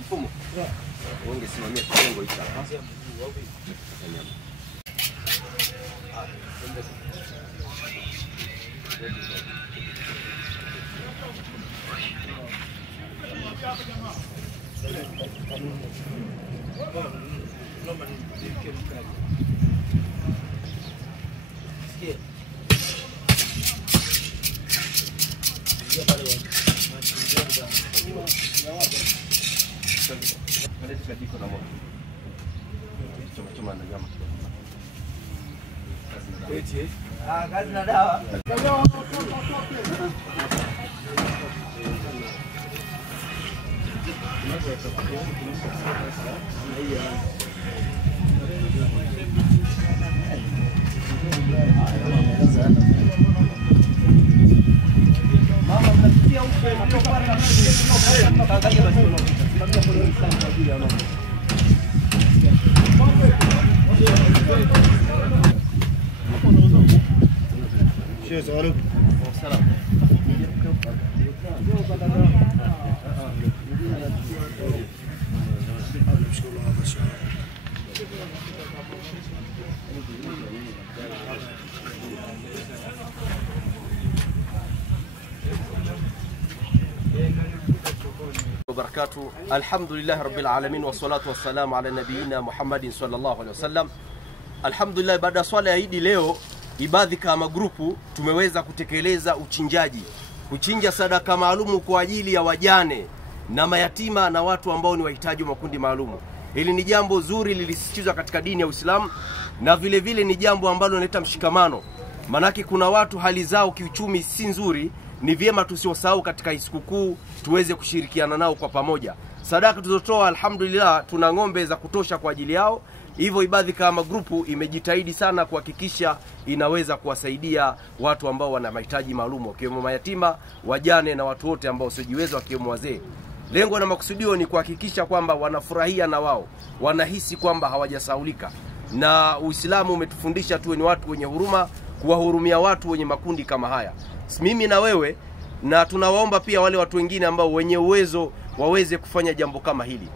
Mfumo. Ungesimamia kitengo hicho hapa. Kazi na dawa. Mama mnapitia huko mtopata kaangalia basi unaona foleni sana kwa ajili ya mama. Cheers, Alu. Salam. وبركاته. الحمد لله رب العالمين والصلاة والسلام على نبينا محمد صلى الله عليه وسلم. الحمد لله. Baada ya swala ya Eid leo, ibadhi kama grupu tumeweza kutekeleza uchinjaji, kuchinja sadaka maalumu kwa ajili ya wajane na mayatima na watu ambao ni wahitaji wa makundi maalumu. Hili ni jambo zuri lilisisitizwa katika dini ya Uislamu, na vile vile ni jambo ambalo linaleta mshikamano. Manake kuna watu hali zao kiuchumi si nzuri, ni vyema tusiosahau katika sikukuu tuweze kushirikiana nao kwa pamoja. Sadaka tulizotoa alhamdulillah tuna ng'ombe za kutosha kwa ajili yao. Hivyo ibadhi kama grupu imejitahidi sana kuhakikisha inaweza kuwasaidia watu ambao wana mahitaji maalum, wakiwemo mayatima, wajane na watu wote ambao wasiojiweza, wakiwemo wazee. Lengo na makusudio ni kuhakikisha kwamba wanafurahia na wao wanahisi kwamba hawajasaulika. Na Uislamu umetufundisha tuwe ni watu wenye huruma, kuwahurumia watu wenye makundi kama haya. Mimi na wewe, na tunawaomba pia wale watu wengine ambao wenye uwezo waweze kufanya jambo kama hili.